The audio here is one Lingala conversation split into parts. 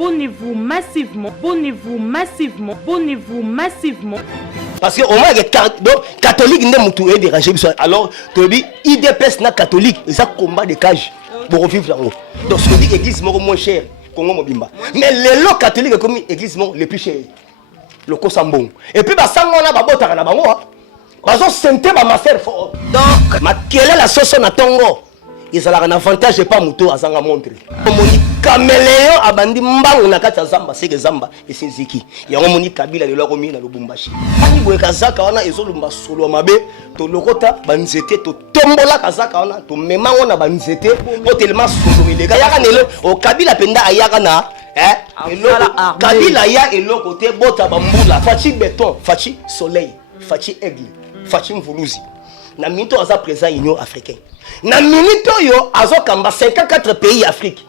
abonnez-vous massivement, abonnez-vous massivement, abonnez-vous massivement. Parce que au moins les catholiques ne m'ont tout dérangé. Alors, tu dis, IDPS na catholique, et ça combat des cages pour revivre là-haut. Donc, ce que dit l'église moins cher, Congo Mobimba. Mais les lots catholiques comme l'église les plus chers. Le Kosambon. Et puis, ça, on a babota na bango. Parce que c'est ma master fort. Donc, quelle est la sauce na tongo? Ils ont un avantage et pas muto à zanga montre. Moni caméléon abandi mbangu na kati zamba c'est que zamba et c'est ziki. Il y a moni kabila le lokomi na lubumbashi. Ani boye kazaka wana ezolumba solo mabe to lokota banzete to tombola kazaka wana to mema wana banzete o tellement solo milega yaka nelo o kabila penda ayaka na kabila ya eloko te bota bambula fachi béton fachi soleil fachi aigle fachi mvuluzi na minto aza présent union africaine. Na minute yo azokamba 54 pays Afrique.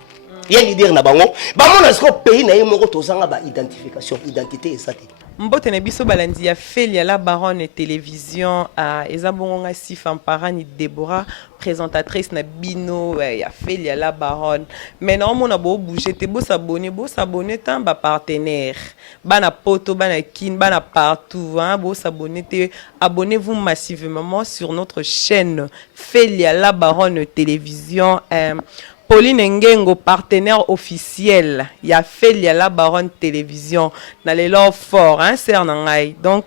Bien leader na bango. Bango na siko pays na yemo tozanga ba identification, identité ezate. Mbote na biso balandi ya Félia la baronne télévision à ezabonga Sifam Parani Deborah présentatrice na bino ya Félia la baronne. Maintenant on a beau bouger te beau s'abonner tant ba partenaire. Bana poto bana kin bana partout hein beau s'abonner te abonnez-vous massivement sur notre chaîne Félia la baronne télévision Pauline Ngengo, partenaire officiel, il y a Félia la baronne télévision, dans les lots forts, hein, c'est en anglais. Donc,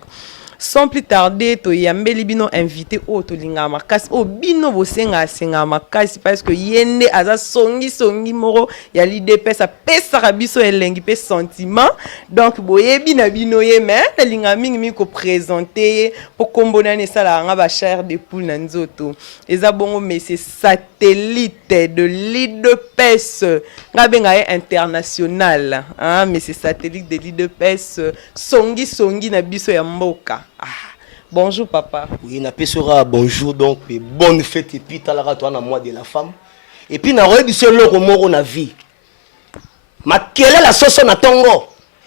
sans plus tarder, to yambeli bino invité au tolinga makasi, au bino bosenga senga makasi, parce que yende aza songi moro, ya l'IDP sa pesa rabiso elengi pe sentiment. Donc, boye bina bino ye mais, talinga mingi ko présenter, pour kombona ne sala nga ba chair de poule nanzoto. Eza bongo mais c'est satellite de l'IDPS, nga benga international, hein, mais c'est satellite de l'IDPS, songi na biso ya mboka. Ah, bonjour papa. Oui, na pesora bonjour donc et bonne fête et puis talara toi na mois de la femme. Et puis na rebi se loko moro na vie. Ma quelle est la sauce na tongo?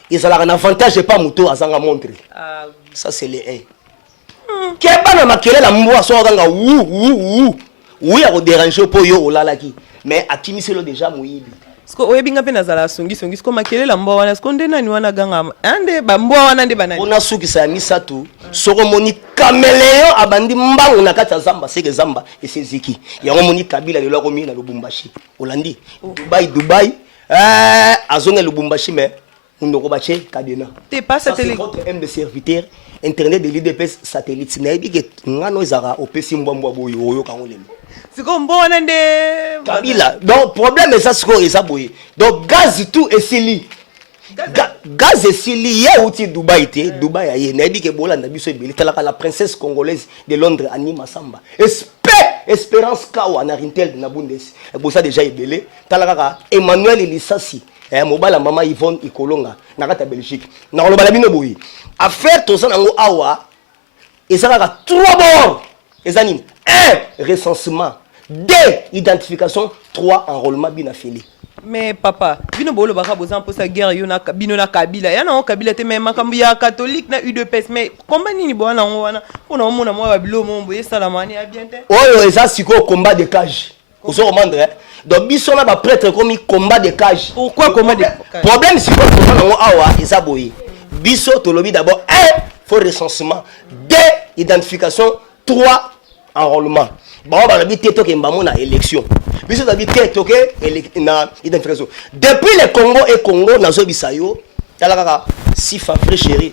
Ils ont un avantage et pas muto azanga montre. Ah, ça c'est les Keba na makele la mboa so ganga ou. Oui, a déranger pour yo olalaki. Mais akimi c'est le déjà moyibi. Sko oyebinga pe nazala songi sko makele la mboa wana sko ndena ni wana ganga ande ba mboa wana nde banani ona suki sa misatu soko moni caméléon abandi mbangu na kati zamba c'est que zamba et c'est ziki yango moni kabila le lokomi na lubumbashi olandi Dubaï azonga lubumbashi mais ndoko bache kadena t'es pas satellite votre M de serviteur internet de l'IDPS satellite na ebi ke ngano ezaka opesi mbwa boyo oyo kangolelo. C'est comme bon on a Kabila. Donc problème est ça ce qu'on est boye. Donc gaz tout et sili. Gaz et sili ya outi Dubaï te Dubaï aye na bi ke bolanda biso ebeli talaka la princesse congolaise de Londres Anima Samba. Espérance kawa na Rintel na Bundes. Et bossa déjà ebele talaka Emmanuel Elisasi. Mobala mama Yvonne Ikolonga na kata Belgique. Na lobala bino boye. Affaire to ça nango awa ezaka 3 bords. Ezanine 1 recensement 2 identification 3 enrôlement binafili. Mais papa, bino bolo baka bozan pour sa guerre yo na bino na kabila. Ya na kabila te même makambo ya catholique na UDPS mais combat nini bona wana ona mona moi ba bilo mombo esalamani ya bien te. Oyo eza siko combat de cage. Ozo remandre donc biso na ba prêtre comme combat de cage. Pourquoi combat de cage? Problème siko to na awa eza boye. Biso to lobi d'abord 1 faux recensement 2 identification 3 enrôlement. Bon, on va dire que tu as élection. Puis tu as dit que tu as identification. Depuis le Congo et Congo, dans le Bisayo, tu as 6 favres chéris.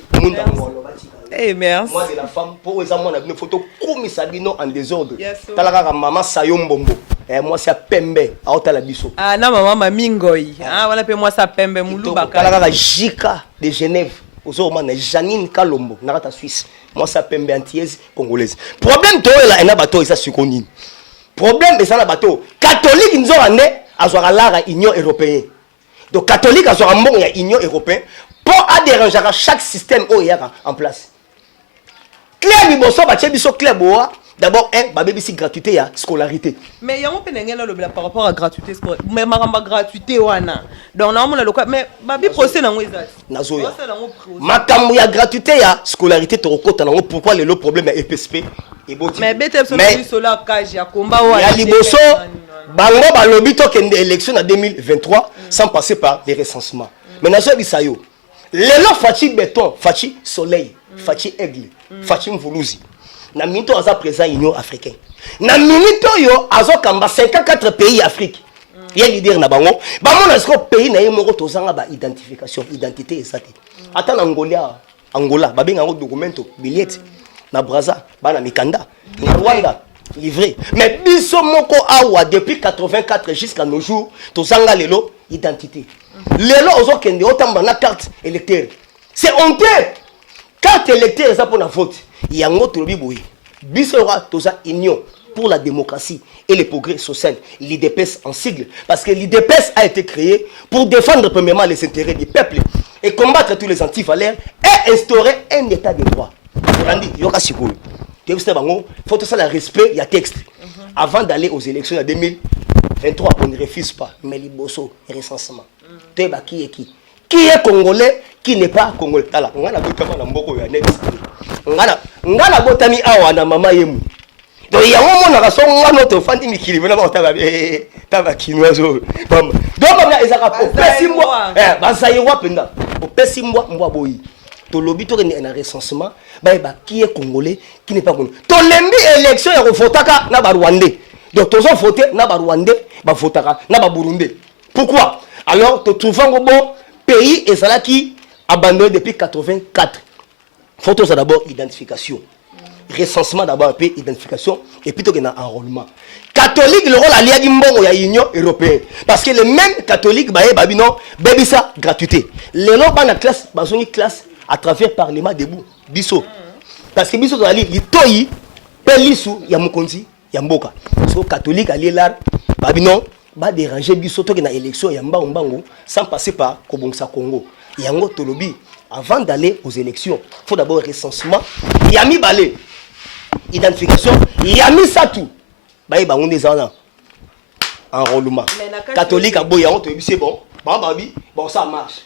Eh, merci. Moi, de la femme, pour les amants, on a une photo comme Sabino en désordre. Tu as maman Sayom Bombo. Et moi, c'est Pembe. Ah, non, maman Mingoy. Ah, voilà, moi, c'est Pembe. Moulouba. Tu as Jika de Genève. Janine Kalombo, Narata Suisse. Moi, ça pembe antillaise congolaise. Problème, toi, là, un bateau, et ça, c'est connu. Problème, et ça, le bateau. Catholique, ils ont amené à avoir l'art Union européenne. Donc, catholique, à avoir un bon Union européenne pour déranger chaque système où il y a en place. Claire, Biboso, Biso, Claire, Boa. D'abord, baby, c'est gratuité, scolarité. Mais il y a un peu par rapport à gratuité scolaire. Mais ma gratuité, wana. Donc, on a le cas. Mais baby, procès dans les Nazoya. Makamou ya gratuité, scolarité, pourquoi le problème est EPSP? Mais bête, mais sola cage, ya combat, ya liboso, bango balobi to kende élection en 2023 sans passer par les recensements. Mais nazo bisayo. Lelo fachi béton, fachi soleil, fachi aigle, fachi mvuluzi. Na minute aza présent Union africaine. Na minute yo azo kamba 54 pays Afrique. Il leader na bango. Ba mona sko pays na yemo tozanga ba identification, identité ezate. Ata na Angola, ba benga ngo documento, billet na Brazza, ba na Mikanda, na Rwanda. Livré. Mais biso moko awa depuis 84 jusqu'à nos jours, tozanga lelo identité. Lelo ozo kende otamba na carte électeur. C'est honteux. Carte électeur ça pour la vote. Yango tolobi boyi. Biso ora toza union pour la démocratie et le progrès social, l'IDPS en sigle, parce que l'IDPS a été créé pour défendre premièrement les intérêts du peuple et combattre tous les antivaleurs et instaurer un état de droit. Randi yoka sikolo. Il faut tout ça le respect, il y a texte. Avant d'aller aux élections en 2023, on ne refuse pas. Mais les bosso, recensement. Qui est qui? Qui est congolais, qui n'est pas congolais? Alors, on a la botami na mboko ya net. On a la botami awa na mama yemu. Donc il y a un moment na so on notre fandi mikili mena ba taba kinozo. Donc on a ezaka po pesimwa. Basayewa penda. Po pesimwa mbwa boyi. Tolobi to na recensement qui est congolais qui n'est pas congolais. Tolembi élection ya votaka na ba Rwandais. Donc tozo voter na ba Rwandais ba votaka na ba Burundais. Pourquoi? Alors to trouvons bon pays ezala qui abandonné depuis 84. Faut ça d'abord identification. Recensement d'abord un peu identification et puis to na enrôlement. Catholique le rôle allié mbongo ya Union européenne parce que les mêmes catholiques babino bebisa gratuité. Les lots ba na classe bazoni classe à travers parlement debout biso parce que biso ali litoyi pelisu ya mokonzi ya mboka so catholique ali là babino ba déranger biso to na élection ya mbango sans passer par kobongsa Congo yango tolobi avant d'aller aux élections faut d'abord recensement yami balé identification yami satu baye bango des ans enrôlement catholique aboya on tolobi c'est bon. Bon, ça marche.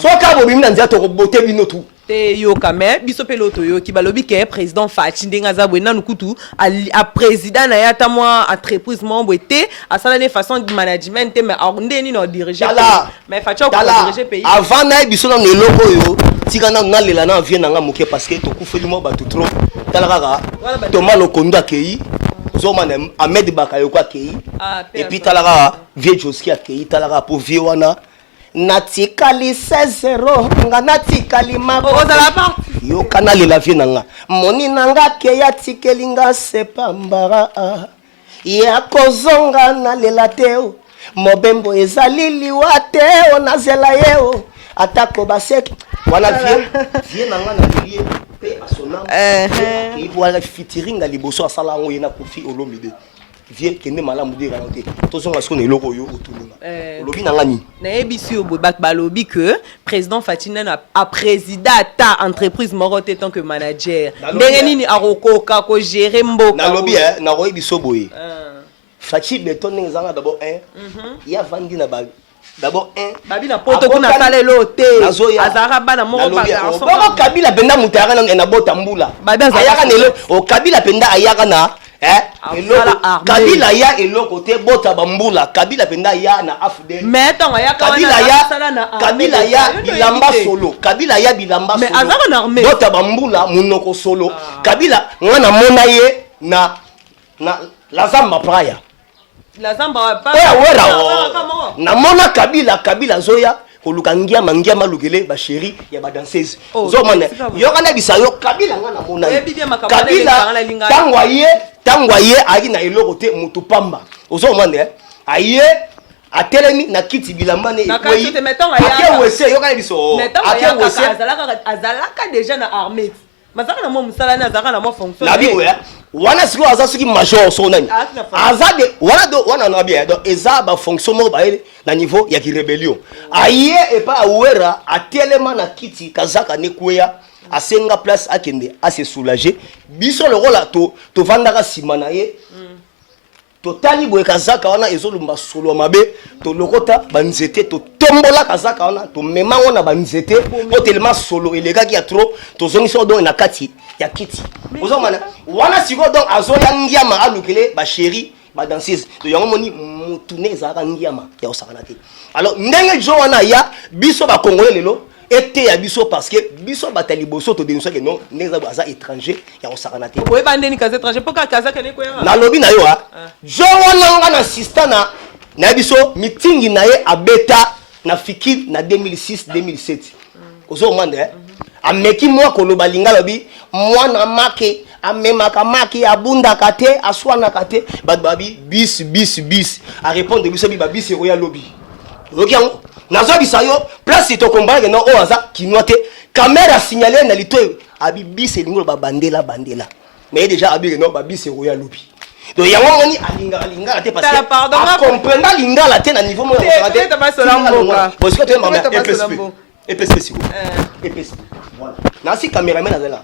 Soka bobimi na nzia to bote bino tout. Te yoka mais biso peloto yo ki balobi ke président Fachi ndenga za bwe nanu kutu a président na yata moi entreprise mo bwete a sala ne façon de management mais ndeni no diriger mais Fachi ko diriger pays. Avant na biso na loko yo tika na lela na vie na nga moke parce que to kufeli mo ba tout trop. Tala kaka Thomas Lokondo akei Zoma Ahmed Bakayoko akei et puis talaka vieux Joski akei talaka pour vieux wana natikali 16-0 nga natikali mabo yo kanali la vie nanga moni nanga ke ya tikelinga sepambara ya kozonga na lela teo mobembo ezali liwa teo nazela yeo atako baseki wana vie nanga na lié pe asona il voit featuring à liboso asala ngo yena kofi olomide vie kende malamu de ralenté tozonga siko ne loko yo otulunga lobi nanga ni na ebisi obo balobi que président Fatina a président ta entreprise morote tant que manager ndenge nini arokoka ko gérer mboka na lobi na royi biso boye Fachi beton ngezanga d'abord il y a vandi na bag d'abord babi na poto kuna sale lote azara bana moko ba garçon Kabila penda mutara na bota mbula ayaka nelo o Kabila penda ayaka na Kabila ya eloko te bota bambula Kabila penda ya na afdel mais tonga ya Kabila ya bilamba solo Kabila ya bilamba mais azara na armée bota bambula munoko solo Kabila ngana mona ye na la zamba praya la zamba pa na mona Kabila zoya koluka ngiama lukele ba chéri ya ba danseuse zo mona yo kana bisayo Kabila ngana mona Kabila tangwaye ali na eloko te mutu pamba ozo mona aye atelemi na kiti bilamba ne oui ake wese yo kana biso ake wese azalaka déjà na armée mazaka na mo musala na azaka na mo fonction la bi wana siko azasuki major so nani azade wana na bien donc eza ba fonction mo ba na niveau ya ki rébellion aye et pas awera atelema na kiti kazaka ne kuya asenga place akende a se soulager biso le rôle to vandaka simana ye totali boye kazaka wana ezolumba solo mabe to lokota banzete to tombola kazaka wana to mema wana banzete po tellement solo elegaki ya trop to zongi so do na kati ya kiti ozomana wana siko donc azoya ngiama alukele ba chéri ba danseuse to yango moni mutune ezaka ngiyama ya osakana te alors ndenge jo wana ya biso ba congolais lelo été ya biso parce que biso batali boso to denoncer que non neza baza étranger ya osakana te oye bandeni kaza étranger pourquoi kaza kene ko ya na lobi na yo ha jo wana nga na assistant na biso meeting na ye abeta na fiki na 2006 2007 ozo mande ameki mwa koloba linga lobi mwana make amemaka maki abundaka te aswanaka te bato babi bis a répondre biso bi babisi oya lobi okiango nazo bisa yo place to kombalaka no o aza kinwa te caméra signaler na lito abi bis elingo bandela mais déjà abi no babisi oya lobi donc yango ngoni alinga te parce que comprendre linga la te na niveau mo ya te parce que tu m'as EPSP si EPSP voilà nasi caméraman azala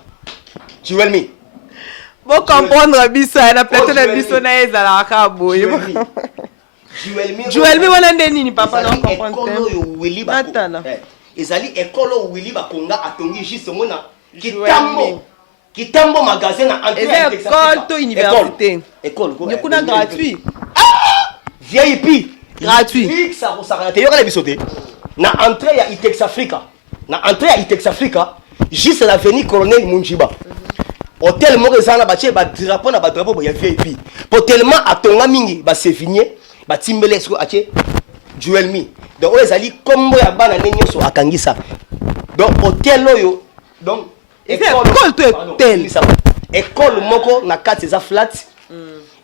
Joel me bon comprendre biso na plateau na biso na ezala ka boye Joel me wana ndeni papa na comprendre matana ezali école Willy Bakonga atongi juste mona kitambo magasin na entrée école to université école ko kuna gratuit VIP gratuit fixe ko sarate yo kala bisote na entrée ya Itex Africa juste l'avenue Colonel Munjiba hôtel moko ezana batie ba drapeau ya VIP pour tellement atonga mingi ba sévigné ba timbele esko atie Joel me donc ezali kombo ya bana nenyoso akangisa donc hôtel oyo donc école moko na kati eza flat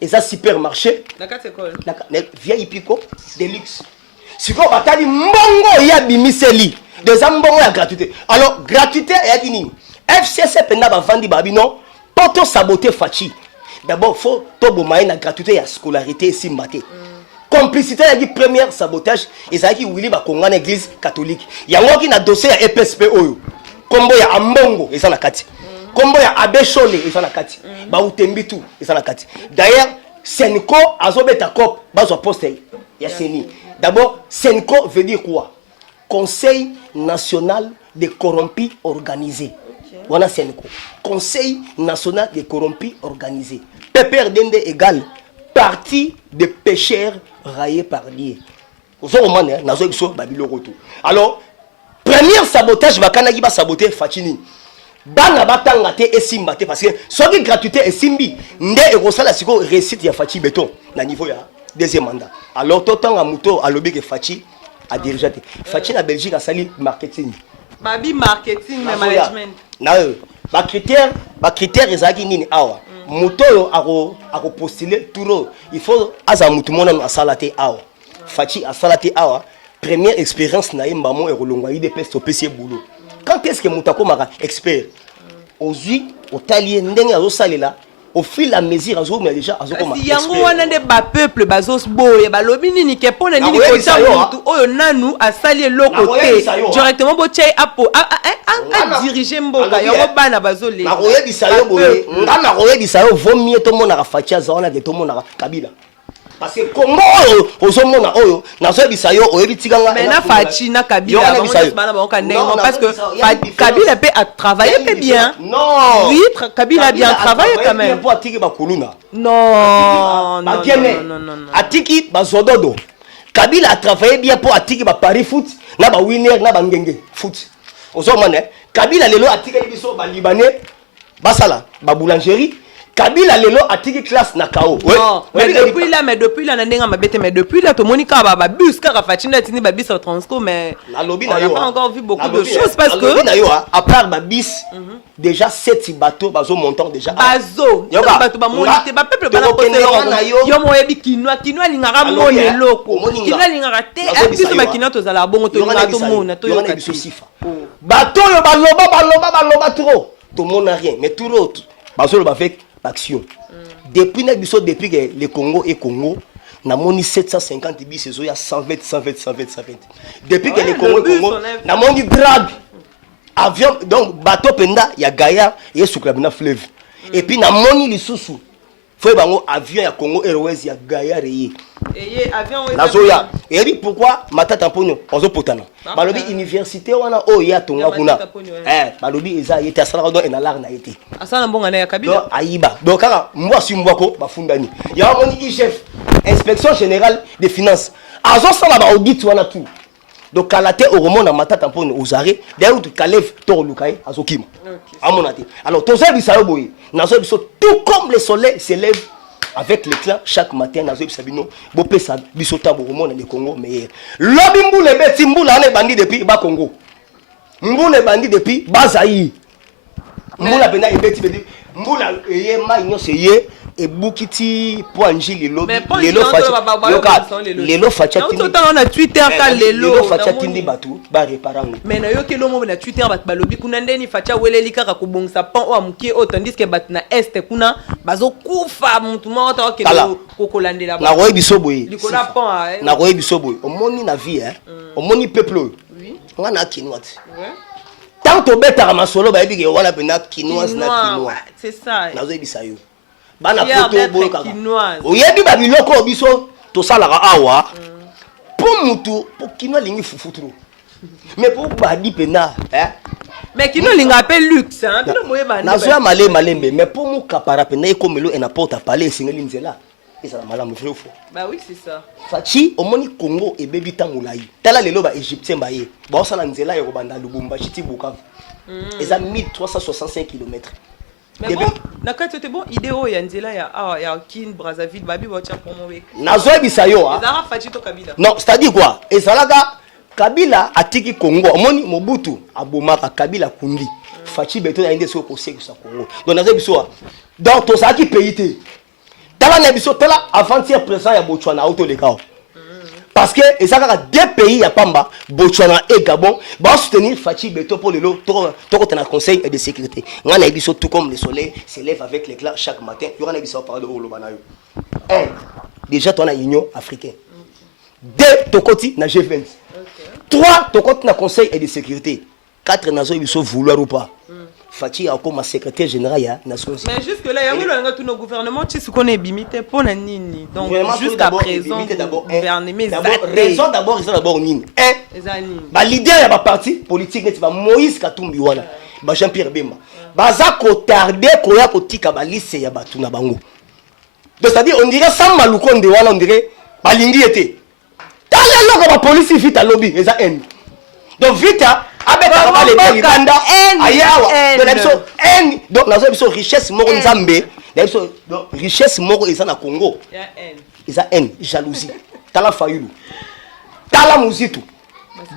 eza supermarché na kati école na VIP ko deluxe siko batali mbongo ya bimiseli des mbongo ya gratuité alors gratuité ya dini FCC penda ba vandi babi non poto saboter fachi d'abord faut to bomaye na gratuité ya scolarité simbate complicité ya première sabotage ezaki Willy Bakonga na église catholique yango ki na dossier ya EPSP oyo kombo ya ambongo eza na kati kombo ya abeshole eza na kati ba utembi tout eza na kati d'ailleurs Senko azobeta cop bazwa poste ya seni d'abord Senko veut dire quoi Conseil national des corrompus organisés wana Senko Conseil national des corrompus organisés PPRDND égale parti de pêcheurs raillés par Dieu ozo romane nazo biso babilo roto alors premier sabotage bakanaki ba saboter Fachini bana batanga te esimba te parce que soki gratuité esimbi nde ekosala siko réussite ya Fachi Beton na niveau ya deuxième mandat alors totanga muto alobi ke Fachi a dirigé te Fachi na Belgique a sali marketing babi marketing na management na ba critère ezaki nini awa muto yo ako postuler turo il faut aza mutu mona na salate awa Fachi a salate awa première expérience na imbamo ekolongwa IDPS to PC boulot quand est-ce que mutu akomaka expert ozui otalie ndenge azosalela au fil à mesure azomela déjà azokoma si yango wana nde ba peuple bazos boye balobi nini ke pona nini ko tsa mutu oyo nanu asali eloko te directement bo tchai apo a diriger mboka yango bana bazole na koyebisa yo boye ngana koyebisa yo vomie to mona ka Fachi zaona ke to mona Kabila parce que Congo ozomona oyo nazoyebisa yo oyebitikanga mais na Fachi na Kabila bana bango ndengo parce que Kabila peut a travaillé peu bien non oui Kabila a bien travaillé quand même pour atiki bakuluna non atiki bazododo Kabila a travaillé bien pour atiki ba Paris foot na ba winner na ba ngenge foot ozomona Kabila lelo atiki biso ba libanais basala ba boulangerie Kabila lelo atiki classe na kao non mais depuis là na ndenga mabete mais depuis là to monika ba bus ka Fachi na tini ba bus au transco mais on n'a pas encore vu beaucoup de choses parce que à part ba bis déjà 7 bateaux bazo montant déjà bazo bateau ba monité ba peuple bana poser yo moyebi kinwa lingara mone loko kinwa lingara te biso ba kinwa to zala bongo to lingara to mona to yo kasifa bateau yo baloba trop to mona rien mais tout l'autre bazo ba avec action depuis que le Congo est Congo na moni 750 bis il y a 120 depuis que le Congo na moni drag avion donc bateau penda ya Gaïa et sous la fleuve et puis na moni lisusu faut bango avion ya Congo Airways ya Gaïa reye Et avion nazoya et dit pourquoi matata mponyo ozo potana balobi université wana o ya tonga kuna balobi eza yete asala do enalar na yete asala mbonga na ya kabila donc ayiba donc kaka mbwa si mbwa ko bafundani ya moni IGF inspection générale des finances azo sala ba audit wana tout donc kalate oromona matata mponyo ozare d'ailleurs tu kalef to lukai azokima amonate alors toza bisayo boye nazo biso tout comme le soleil s'élève avec l'éclat chaque matin nazo bisabino bo pesa biso tabo remona le Congo meilleur lobi mbule beti mbula ane bandi depuis ba Congo mbule bandi depuis bazaï mbula pena ebeti beti mbula ye ma nyose ye ebukiti poanji lelo lelo fachati na Twitter ka lelo fachati ndi batu ba reparango mais na yo ke lomo na Twitter bat balobi kuna ndeni facha weleli kaka kubongisa pon o amukie o tandis que bat na est kuna bazo kufa muntu mo ta ke kokolandela na roye bisoboye likola pon na roye bisoboye omoni na vie omoni peuple nga na kinwati tant to betara masolo ba ebige wana pena kinwasi na kinwa c'est ça nazo ebisa yo bana poto boyo kaka oyebi ba biloko biso to salaka awa pour mutu pour kinwa lingi fufutu mais pour badi pena mais kino linga appelle luxe hein bino moyeba nazo ya malembe mais pour mu kapara pena ekomelo et na porte parler singeli nzela ezala malamu vrai ou faux bah oui c'est ça fachi omoni Congo ebebi tangulai tala lelo ba égyptien ba ye ba osala nzela ya kobanda Lubumbashi ti Bukavu eza 1365 km. Mais bon, nakati te bon idéo ya nzela ya Kin Brazzaville babi ba tia pour moi. Nazo ebisa yo ezara fachi to Kabila. Non, c'est-à-dire quoi? Ezalaga Kabila atiki Congo. Omoni Mobutu abomaka Kabila kundi. Fachi beto na inde so conseil sa Congo. Donc nazo biso donc to sa ki pays te. Tala na biso tala avant-hier présent ya Botswana auto le cas. Parce que ezaka deux pays ya pamba Botswana et Gabon va soutenir Fachi Beto pour le lot to na conseil de sécurité. Ngana ebiso tout comme le soleil s'élève avec l'éclat chaque matin. Il y aura ebiso parler de Olobana yo. Déjà toi na Union africaine. 2 tokoti na G20. 3 tokoti na conseil de sécurité. 4 nazo ebiso vouloir ou pas. Fachi a comme secrétaire général ya Nations Unies. Mais jusque là, il y a tout nos gouvernements qui se connaissent bimité pour la nini. Donc jusqu'à présent, gouvernement raison d'abord nini. Ba leader ya ba parti politique et ba Moïse Katumbi wana. Ba Jean-Pierre Bemba. Baza ko tarder ko ya ko tika ba liste ya batu na bango. Donc c'est-à-dire on dirait sans malukonde wana on dirait ba lingi était. Dans le logo ba police vite à lobby eza en. Donc vite abeka ba le Uganda ayawa donc nazo biso richesse moko nzambe donc richesse moko eza na Congo eza haine jalousie tala fayulu tala muzitu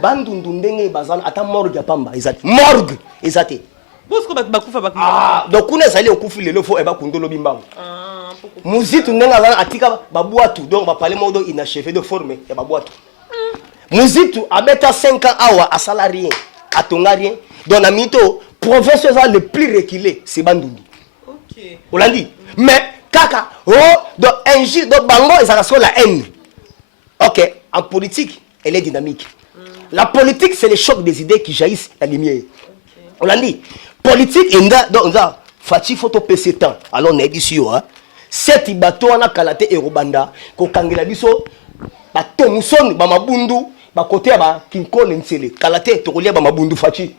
bandundu ndenge bazana ata morgue ya pamba eza morgue eza te bosko bakufa bakuma donc kuna ezali okufi lelo fo eba kundolo bimbango muzitu ndenge azana atika babwatu donc ba parler modo inachevé de former ya babwatu muzitu abeta 5 ans awa a salarié à ton rien donc la mito province le plus reculé c'est Bandundu. OK. On l'a dit. Mais kaka donc un jour donc bango et ça la haine. OK, en politique, elle est dynamique. La politique c'est le choc des idées qui jaillissent la lumière. Okay. On l'a dit. Politique donc Fati photo PC temps. Alors on est ici hein. Cette bateau na kalate et Rwanda ko kangela biso bato musoni ba mabundu ba côté ba kinkole nsele kalate to kolia ba mabundu Fachi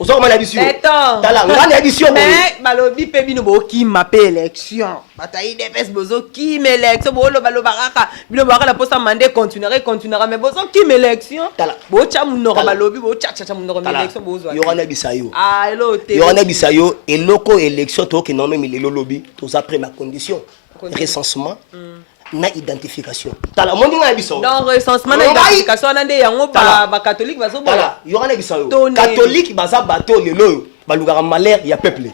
ozo ma na biso tala ngana édition mais balobi pe bino bo ki mape élection bataille des pes bozo ki élection bo lo balo baraka bino baraka la poste mandé continuera mais bozo ki élection bo cha munoro balobi bo cha munoro élection bozo yo wana bisayo elo te yo wana bisayo eloko élection to ke non même le lobby to za prendre ma condition recensement na identification tala mondi nga biso donc recensement na identification na nde yango ba catholique bazo bola yo wana biso catholique baza bato lelo balugara malheur ya peuple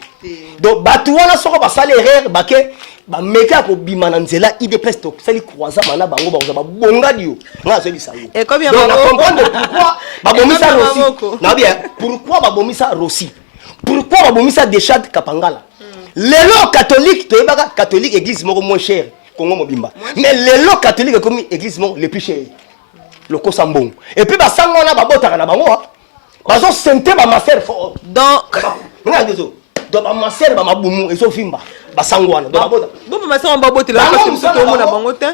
donc batu wana soko ba sala erreur bake ba meka ko bimana nzela IDPS to sali croisement na bango baza ba bonga dio nga zo biso et combien donc na comprendre pourquoi ba bomisa Rossi na bien pourquoi ba bomisa Rossi pourquoi ba bomisa Deschamps Kapangala lelo catholique to ebaka catholique église moko moins cher Congo Mobimba. Mais les lots catholiques comme église le plus cher. Le Kosambon. Et puis bah ça on a babota na bango. Bazo senté ba master fort. Donc regarde donc bamasere bamabumu ezofimba basangwana donc masere babotela parce que tout le monde a bango te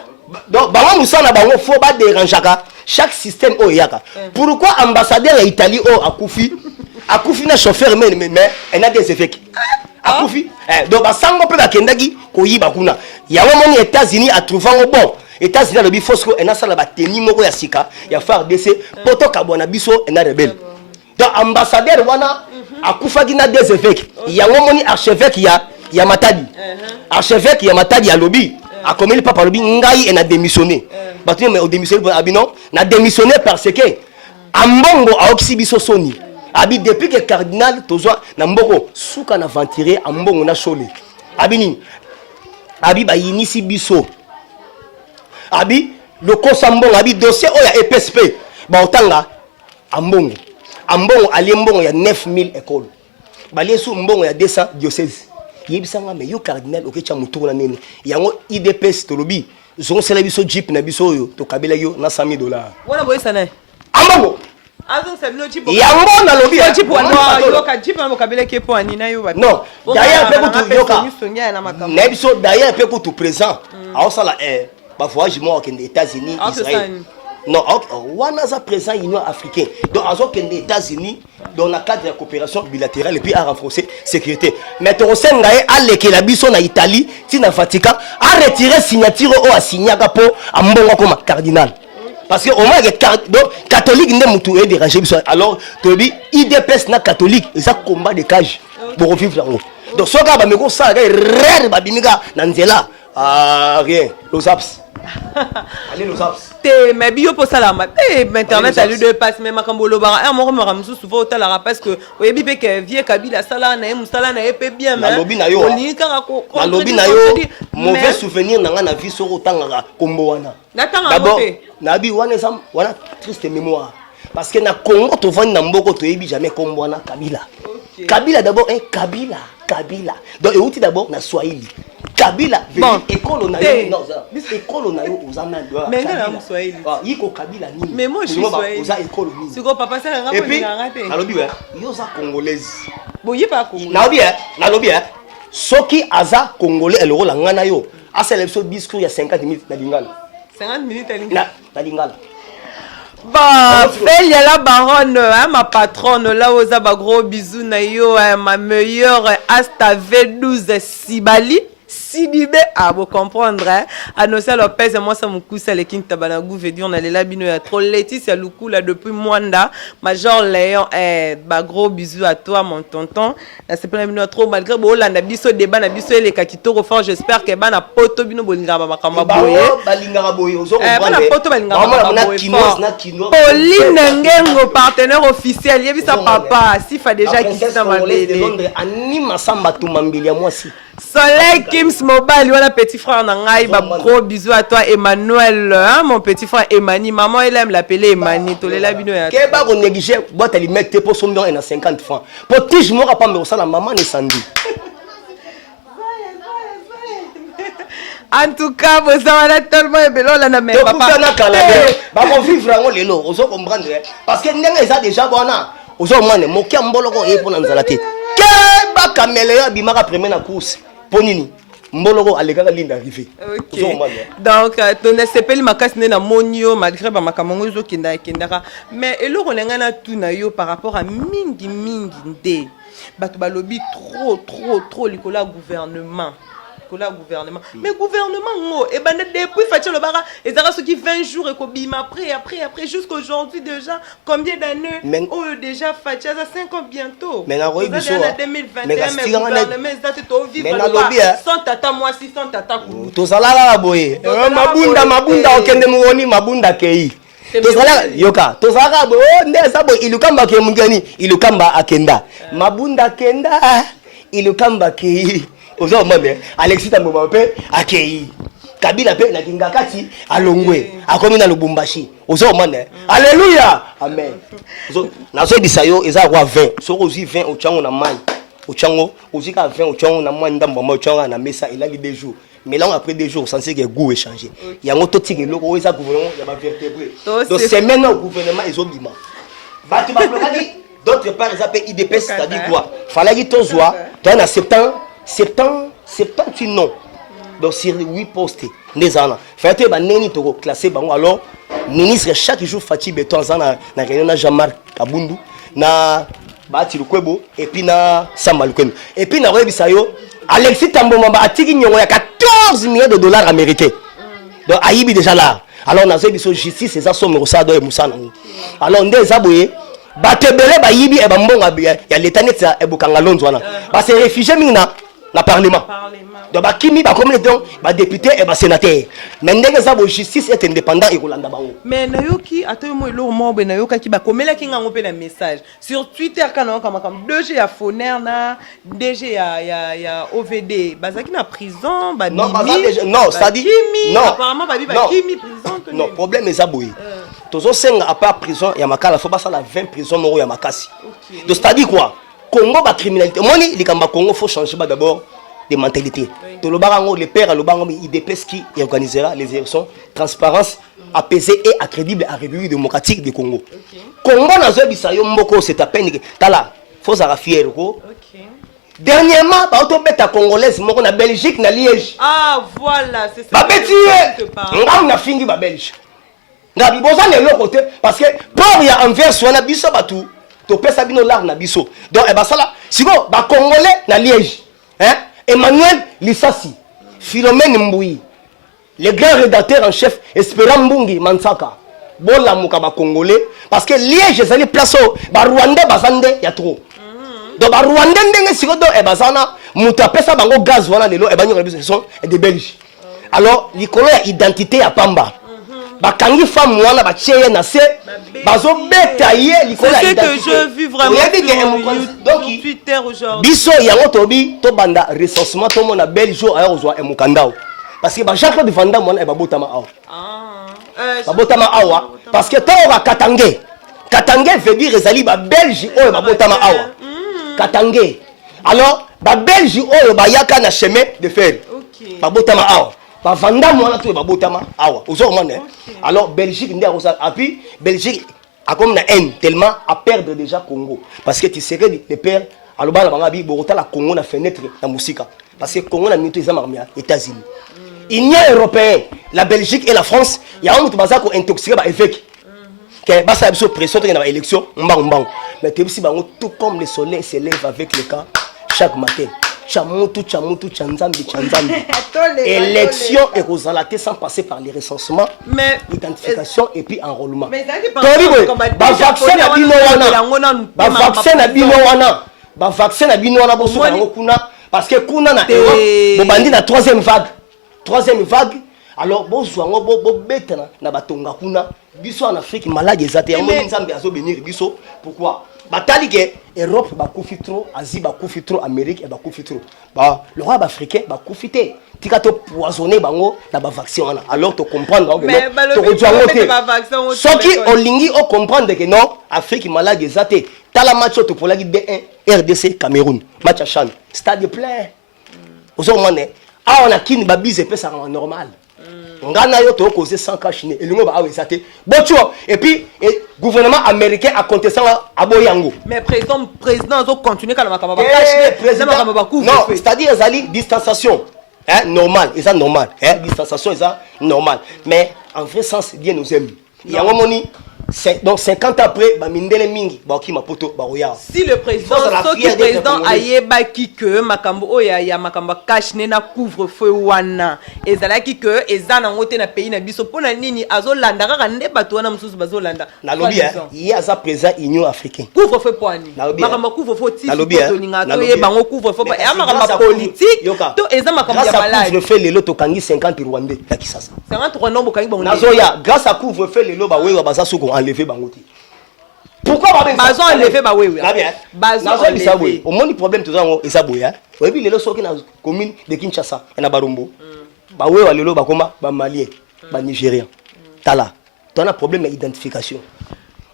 donc bango musana bango faut ba dérangeaka chaque système o yaka pourquoi ambassadeur ya Italie o akufi na chauffeur mais en a des effets akufi donc basango pe bakendaki koyiba kuna yango moni États-Unis a trouvé un bon États-Unis le bifosco en a sala ba teni moko ya sika ya FARDC poto kabona biso en a rebelle donc ambassadeur wana akufaki na des effets yango moni archevêque ya Matadi archevêque ya Matadi ya lobby a commis le papa lobby ngai en a démissionné bato mais au démissionné abino na démissionné parce que ambongo a oxy biso soni abi depuis que cardinal tozwa na mboko suka na ventiré ambongo na chole abini abi ba inisi biso abi le kosambongo abi dossier o ya EPSP ba otanga ambongo ali mbongo ya 9000 écoles baliesu mbongo ya 200 diocèses yebisanga me yo cardinal okecha muturu na nene yango IDPS tolobi zongo sela biso jeep na biso yo to kabela yo na $100,000 wana boyesa na ambongo azon sabino jeep yango na lobi jeep wana yo ka jeep na kabela ke po anina yo ba non d'ailleurs pe ko yoka na biso d'ailleurs pe ko tout présent a sala ba voyage mo aux États-Unis Israël non wana za présent Union africain donc azo kende États-Unis dans le cadre de la coopération bilatérale et puis à renforcer sécurité mais to senga a lekela biso na Italie ti na Vatican a retirer signature o a signaka po ambongo comme cardinal parce que au moins donc catholique ndé mutu est dérangé biso alors to bi IDPS na catholique ça combat de cage pour vivre là donc soka ba meko ça rare ba bimika na nzela rien los apps allez los apps te mais bio pour ça là internet a lieu de passe mais makambolo bara un moro maramsu souvent au la parce que oyebi pe que vie kabila sala na musala na epé bien mais lobby na yo mauvais souvenir na nga na vie soro tangaka kombo wana d'abord na bi wana sam wana triste mémoire parce que na Congo to vandi na mboko to yebi jamais kombo wana kabila kabila d'abord kabila donc euti d'abord na Swahili kabila bon école na yo non ça école na yo uzana ndo mais ngala mu Swahili yiko kabila nini mais moi je suis Swahili uza école nini siko papa ça nga et puis nalobi yo za congolaise boye pa congolaise nalobi soki aza congolais eloko la ngana yo asala biso discours ya 50 minutes na lingala 50 minutes na lingala. Bah, Félia la baronne, hein, ma patronne, là, aux gros bisous, nayo, ma meilleure, Asta V12 Sibali. Sidibé, vous comprendre, hein. Anosia Lopez et moi, ça me cousse à l'équipe Tabanagou, veut dire, on allait là, bino, ya trop Laetitia Loukou, là, depuis Mwanda, Major Léon, bah, gros bisous à toi, mon tonton. Là, c'est pas bino, trop, malgré, bon, là, nabiso, débat, nabiso, les kakito, refort, j'espère que, bah, na poto, bino, bolinga, makamba, boye. Balinga, boye, bah, na poto, balinga, makamba, boye. Pauline Ngengo, partenaire officiel, y'a vu sa papa, si fa déjà qui s'est dans ma bébé. Anima Samba, tout m'ambilia, moi aussi. Soleil Kims Mobile, voilà petit frère Nangaï, gros bisous à toi Emmanuel, hein, mon petit frère Emani, maman elle aime l'appeler Emani, tolé la bino ya. Keba on néglige boîte à lui mettre pour son million et 50 francs. Pour tige moi pas me la maman ne sandi. En tout cas, vous avez tellement bello là na mais papa. Ba on vivre en lelo, on comprendre parce que ndenga eza déjà bona. Ozo mane mokia mboloko e pour nzala te. Keba kameleya bimaka premier na course. Ponini Mboloko alega ligne d'arrivée. OK. Donc ton SPL makas na monio malgré ba makamongo zo kindara mais elo konengana tout na yo par rapport à mingi nde. Bato balobi trop likola gouvernement. Mais gouvernement ngo et ben depuis Fatia le bara et ça ceux qui 20 jours et kobima après jusqu'aujourd'hui déjà combien d'années oh déjà Fatia ça 5 ans bientôt mais na roy biso 2021 mais gouvernement ça to vivre sans tata moi si sans tata ku to sala boye mabunda okende muoni mabunda kei to sala yoka to sala bo ndesa bo ilukamba ke mungani ilukamba akenda mabunda kenda ilukamba kei ozo mame Alexis Tamboma pe akei Kabila pe na kingakati alongwe akomi na Lubumbashi ozo mane alléluia amen ozo nazo disayo eza kwa 20 soko ozi 20 ochango na mai ochango ozi ka 20 ochango na mai ndamba mo ochango na mesa il a des jours mais là après 2 jours censé que goût échanger yango to tiki loko eza gouvernement ya ba vertébré donc semaine au gouvernement ezobima batu ba blokadi d'autre part ils appellent IDPS, c'est-à-dire quoi fallait que tu sois tu as 70 non donc sur 8 postes les ans fallait que tu neni to classer bango alors ministre chaque jour Fati Beton na réunion na Jean-Marc Kabundu na Bati Lukwebo et puis na Samba Lukwebo et puis na rebisa yo Alexis Tamboma ba atiki nyongo ya 14 millions de dollars américains donc ayibi déjà là alors on a fait biso justice et ça somme rosado et Moussa alors ndé zaboye batebele ba yibi e ba mbonga ya l'état net ya ebukanga lonzo wana ba se réfugié mingi na parlement donc ba kimi ba comme donc ba député et ba sénateur mais ndenge zabo justice est indépendant et kolanda bango mais nayoki atoyo mo elo mo be nayoka ki ba komela ki ngango pe na message sur Twitter kana kama DG ya Foner na DG ya OVD bazaki na prison ba non non ça dit non apparemment ba kimi prison non problème ezaboyi tozo senga à part prison ya makala faut pas ça la 20 prison moro ya makasi donc ça dit quoi Congo ba criminalité moni likamba Congo faut changer d'abord des mentalités. Tout le barango, le père, le barango, IDPS qui organisera les élections, transparence, apaisée et accrédible à la République démocratique du Congo. Congo n'a pas dit mboko c'est à peine que tala, faut ça fier ko. Dernièrement, ba auto beta congolaise moko na Belgique na Liège. Ah voilà, c'est ça. Ba beti ngam na fingi ba Belge. Ngabi boza ne lo côté parce que pour ya envers sona biso batu, to pesa bino lar na biso. Donc e ba sala, siko ba congolais na Liège. Hein? Emmanuel Lissassi, Philomène Mboui, les grands rédacteurs en chef, Espérant Mbungi, Mansaka, Bola Mukaba Congolais, parce que Liège, les places au Rwanda, Bazande, il y a trop. Donc, Rwanda, et Bazana, Moutapesa, Bango, Gaz, voilà, les lots, et Bango, et des Belges. Alors, l'icône a identité à Pamba. Bakangi femme wana ba tcheye na se bazo betaye likola c'est ce que je vis vraiment sur Twitter aujourd'hui biso yango tobi to banda recensement to mona bel jour ayo ozwa e mukandao parce que ba Jean-Claude Van Damme mona e ba botama awa ba botama awa parce que to ba Katangé veut dire ezali ba Belge oyo ba botama awa Katangé alors ba Belge oyo ba yaka na chemin de fer ba botama awa ba Vanda mwana to ba botama awa ozomane alors Belgique ndé akosa puis Belgique a comme na haine tellement à perdre déjà Congo parce que tu serais le père aloba na bangabi borota la Congo na fenêtre na musika parce que Congo na mito ezama marmia États-Unis Union européenne la Belgique et la France ya on baza ko intoxiquer ba évêque que ba sa biso pression na ba élection mbang mais tebisi bango tout comme le soleil se lève avec le cas chaque matin Chamutu, Chanzambi. Élection et Rosalate sans passer par les recensements, identification et puis enrôlement. Mais vaccin à binoana parce que kuna na bobandi na troisième vague alors bozwango bobetana na batonga kuna biso en Afrique malade ezate yango nzambe azo bénir biso pourquoi batali que Europe ba kufi trop Asie ba kufi trop Amérique ba kufi trop ba le roi africain ba kufité tika to poisonner bango na ba vaccin wana alors to comprendre mais to rejoindre ce qui olingi o comprendre que non Afrique malade ezate tala match to pour la D1 RDC Cameroun match à CHAN stade plein ozomane ah on a kini ba bise pesa normal ngana yo to causer sans cash et le ba awesate bocho et puis gouvernement américain a contesté à boyango mais président zo continuer quand makamba ba cash président makamba ba couvre non c'est-à-dire ezali distanciation hein normal et ça normal hein distanciation ça normal mais en vrai sens bien nous aime yango moni donc 50 après ba mindele mingi ba ki mapoto ba oya si le président ayeba ki que makambo oya ya makamba cash na couvre-feu wana ezalaki que ezana ngote na pays na biso pona nini azolanda kaka nde bato wana mususu bazolanda na lobby il y a ça président Union africaine couvre-feu poani makamba couvre-feu ti to ninga to yeba ngo couvre-feu ba ya makamba politique to eza makamba ya malade couvre-feu lelo to kangi 50 rwandais ya kisasa 50 rwandais bokangi bango nazoya grâce à couvre-feu lelo ba wewa bazasuko enlever bangote pourquoi bazo enlever ba wewe bazo enlever au moins problème tout ça eza boya et puis lelo soki na commune de Kinshasa na Barumbu ba wewa lelo ba koma ba malien ba nigérien tala tu as un problème d'identification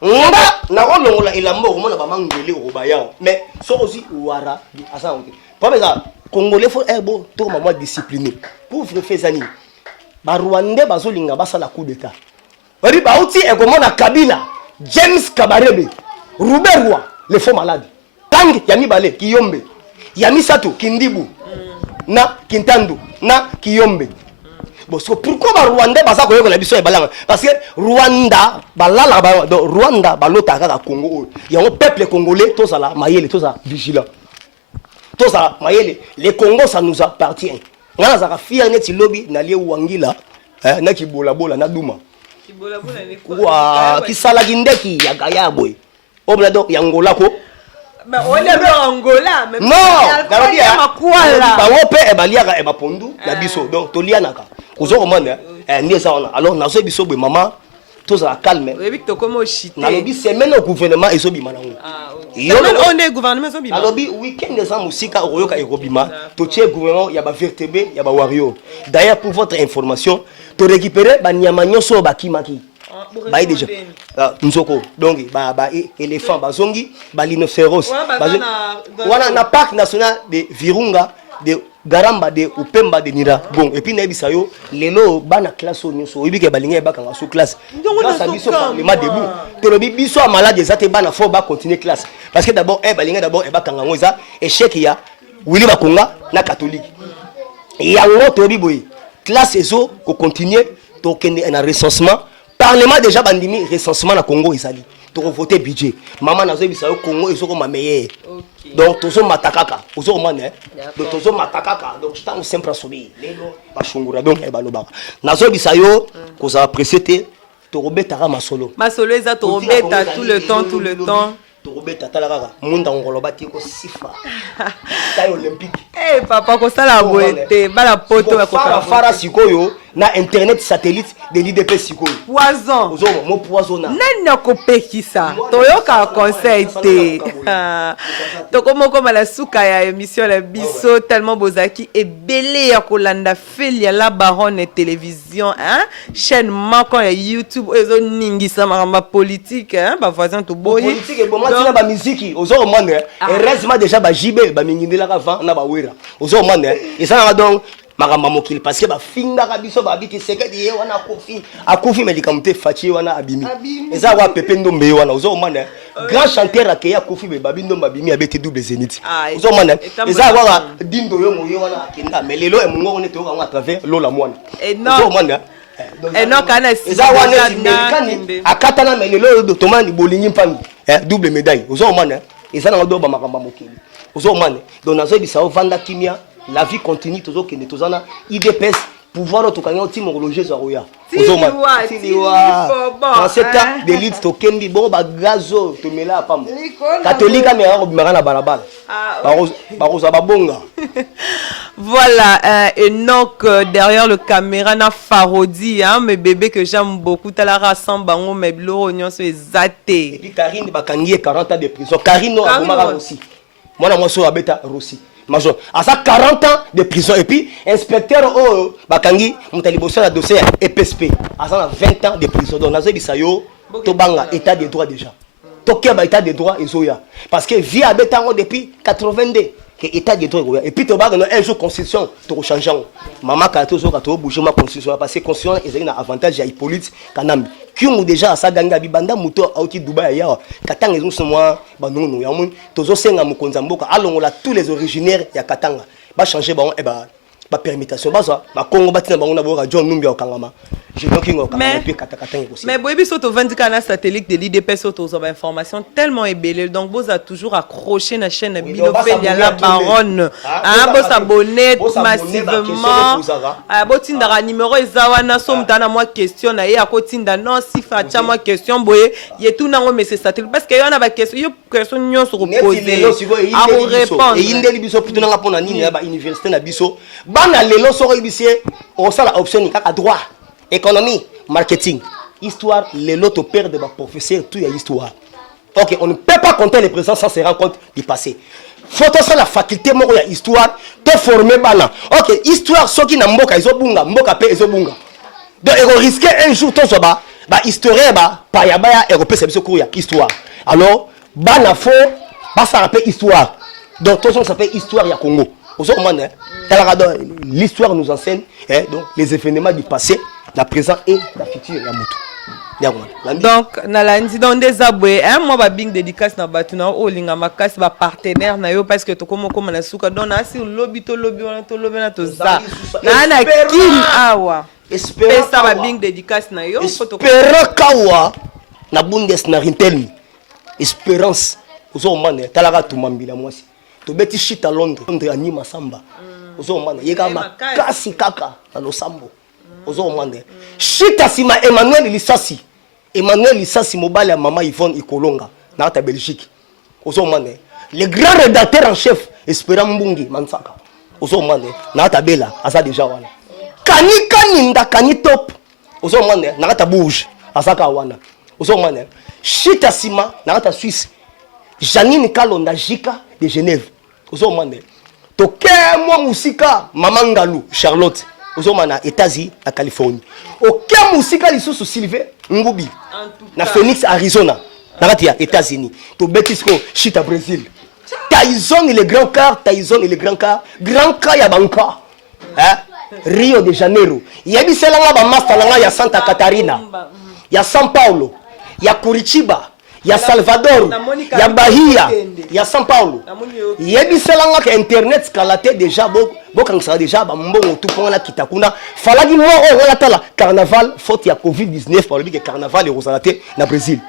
ngba na ko longola elambo ko mona ba mangele ko ba yao mais so aussi wara asa on pas ça congolais faut être bon tout maman discipliné couvre feu zani ba rwandais bazolinga basala coup d'état Bari bauti e komona Kabila, James Kabarebe, Ruberwa, les faux malades. Tang Yami Balé, Kiyombe. Yami Sato, Kindibu. Na Kintandu. Na Kiyombe. Bon, pourquoi le Rwanda basa koyo la biso e balanga? Parce que Rwanda balala ba do Rwanda balota kaka Congo. Il y a un peuple congolais, tous ça là, mayele, tous ça vigilant. Tous ça mayele, les Congos ça nous appartient. Ngana za fier neti lobby na lie wangila, na ki bola bola na duma. Ki bola bola ne ko. Wa ki sala gindeki ya gaya boy. Obla do ya ngola ko. Mais on est en Angola, mais non, Garobi a quoi là? Ba wope e baliaka e ba pondu na biso. Donc to lianaka. Ozo komanda ni ça on alors nazo biso be maman tout ça calme. Oui, que to comme au chité. Na lobi semaine au gouvernement et so bima na ngo. Ah OK. On est gouvernement so bima. Na lobi week-end des musika oyoka e robima to tie gouvernement ya ba vertébré ya ba wario. D'ailleurs pour votre information, to récupérer ba nyama nyoso ba kimaki. Ba déjà nzoko donc ba éléphant ba zongi ba rhinocéros wana na parc national de Virunga de Garamba de Upemba de Nira bon et puis na bisayo lelo bana classe nyonso oyibike balinga ba kanga sous classe grâce à biso parlement debout to lobi biso a malade ezate bana faut ba continuer classe parce que d'abord balinga d'abord ba kanga ngoza échec ya wili bakonga na catholique ya ngo to lobi boy classe ezo ko continuer to kende na recensement parlement déjà bandimi recensement na Congo isali to voter budget maman nazo bisayo Congo ezoko ma meilleur donc tozo matakaka ozo mane donc tozo matakaka donc tant sempre sobi lelo bashungura donc e balobaka nazo bisayo ko za apprécier to robetaka masolo eza to robeta tout le temps to robeta talaka munda ngoloba ti ko sifa taille olympique papa ko sala boete bala poto ba ko fara sikoyo na internet satellite de l'IDP sikoyo poison ozo mo poison na nani ko pekisa toyoka conseil te to komo ko mala suka ya émission la biso tellement bozaki et belé ya kolanda Felia la Baronne télévision chaîne mako ya YouTube ezo ningisa maramba politique ba voisin to boye politique et bon na ba musique ozo mane heureusement déjà ba jibe ba mingindela ka vent na ba wera ozo mane et ça donc magamba mokili parce que ba finga ka biso ba biki sekedi ye wana akufi médicamenté fachi wana abimi eza wa pepe ndombe wana ozo mane grand chanteur akeya akufi be babindo babimi abeti double zénith ozo mane eza wa dindo yo moyo wana akenda melelo e mungo on etoka à travers lola mwana ozo mane et non kana eza wana amerikani akatana melelo do tomani bolingi mpami double médaille ozo mane eza na do ba magamba mokili ozo mane donc nazo bisa vanda kimia la vie continue toujours que nous avons IDPS pouvoir tout quand team horloger zaroya dans cet temps d'élite tokendi bon ba gazo to mela pam catholique mais on na balabala baroza babonga voilà et donc derrière le caméra na Farodi mes bébés que j'aime beaucoup talara sambango mes bloro nyonso ezate et puis Karine bakangi 40 ans de prison Karine no abomaka aussi moi so abeta Rossi major à ça 40 ans de prison et puis inspecteur bakangi mutaliboso la dossier EPSP à ça 20 ans de prison donc nazo bisayo to banga état de droit déjà to keba état de droit ezoya parce que via abetango depuis 82 que état de droit et puis to banga un jour constitution to changer maman ka to zo ka to bouger ma constitution parce que constitution ezali na avantage ya Hippolyte Kanambi kiungu déjà à ça ganga bibanda muto auti Dubaï ya katanga ezo moi banunu ya mun tozo senga mukonza mboka alongola tous les originaires ya katanga ba changer ba ba permutation baza ba Congo batina bango na boka John Numbi okangama je donc kingo kangama puis katakatanga aussi mais boyebi soto vandika na satellite de l'IDP soto zo ba information tellement ébélé donc boza toujours accroché na chaîne Bino Felia la Baronne bo s'abonner massivement botinda numéro ezawana somtana moi question na ye akotinda non si facha moi question boye yetu nango mais c'est satellite parce que yana ba question yo question nyonso reposer à répondre et indeli biso pituna nga pona nini ba université na biso bana lelo soko ibisé on ça la option kaka droit économie marketing histoire lelo to perdre ba professeur tout ya histoire OK on ne peut pas compter les présents sans se rendre compte du passé faut ça la faculté moko ya histoire te former bana OK histoire soki na mboka ezobunga mboka pe ezobunga donc on risque un jour to so ba historien ba pa ya ba européen c'est cours ya histoire alors bana faut ba ça rappelle histoire donc tout ça s'appelle histoire ya Congo. L'histoire nous enseigne donc les événements du passé, la présent et la future. Donc nalandi dans des aboués moi ba bing dédicace na batuna o linga makasi ba partenaire na yo parce que to komo na suka donc na si lobby wana to lobby na to za na kin awa pesa ba bing dédicace na yo espérant kawa na bundes na rintel espérance ozo mane talaka tumambila mwasi to beti shit à Londres anima samba ozo mane yeka makasi kaka na losambo ozo mane shit asima Emmanuel Lissasi mobile ya mama Yvonne Ikolonga na ta Belgique ozo mane le grand rédacteur en chef Espérant Mbungi Mansaka ozo mane na ta bela asa déjà wana kani top ozo mane na ta bouge asaka wana ozo mane shit asima na ta Suisse Janine Kalonda Jika de Genève ozo mane to kemo musika mama Ngalu Charlotte ozo mana États-Unis na Californie oke musika lisusu Sylvain Ngubi na Phoenix Arizona na ratia États-Unis to betisko shit à Brésil Tyson et le grand car grand car ya banka hein Rio de Janeiro yebiselanga ba master langa ya Santa Catarina ya São Paulo ya Curitiba ya Salvador ya Bahia ya São Paulo yebiselanga ka internet kalate déjà bokangisa déjà ba mbongo tout pour la kitakuna falagi mo o tala carnaval faute ya Covid-19 par le que carnaval et rosalate na Brésil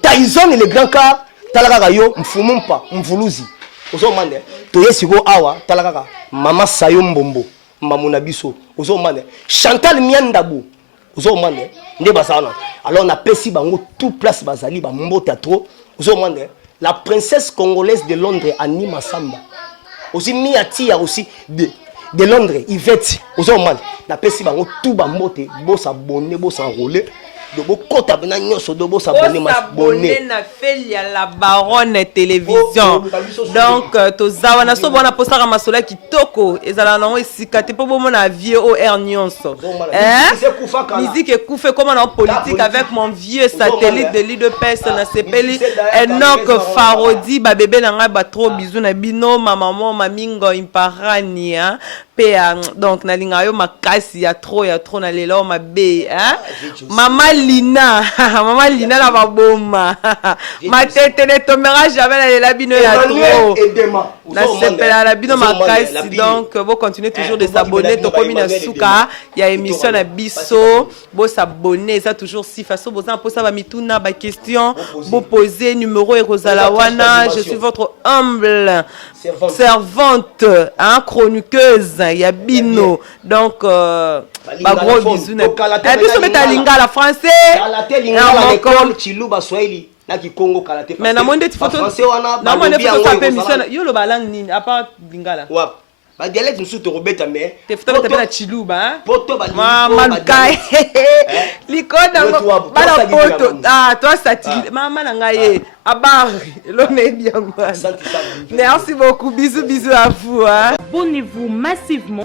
Tyson et le grand car talaka yo mfumumpa mvuluzi ozo mande to yesiko awa talaka mama Sayo Mbombo mamuna biso ozo mande Chantal Miandabu ozo mande nde basana alors na pesi bango tout place bazali ba mbota trop ozo mande la princesse congolaise de Londres Anima Samba aussi miatia aussi de Londres Yvette ozo mande na pesi bango tout ba mbote bo s'abonner bo s'enrôler de bokota bena nyoso de bo s'abonner na Félia la Baronne télévision donc tozawa na so bona postaka masola kitoko ezala nango esika te po bomo na vieux OR nyonso musique ekufe comme en politique avec mon vieux satellite de l'IDPS na sepeli Enoch Farodi ba bébé na nga ba trop bisou na bino maman mamingo imparani hein donc na linga yo makasi ya trop na lelo mabe hein maman Lina na baboma matete ne tomera jamais la bino ya trop na sepela la bino makasi donc vous continuez toujours de s'abonner to komi na suka ya émission na biso bo s'abonner ça toujours si façon bo ça poser ba mituna ba question bo poser numéro et Rosala wana je suis votre humble servante hein chroniqueuse ya bino donc ba gros bisous na biso beta lingala français kalate lingala l'école chiluba swahili na kikongo kalate mais na monde photo na monde photo ça permission yo lo balang nini à part lingala wa ba dialecte musu to robeta mais te photo beta na chiluba hein poto ba mama kai likona bana poto toi satire mama na ngai abar lo ne bien merci beaucoup bisous à vous hein abonnez-vous massivement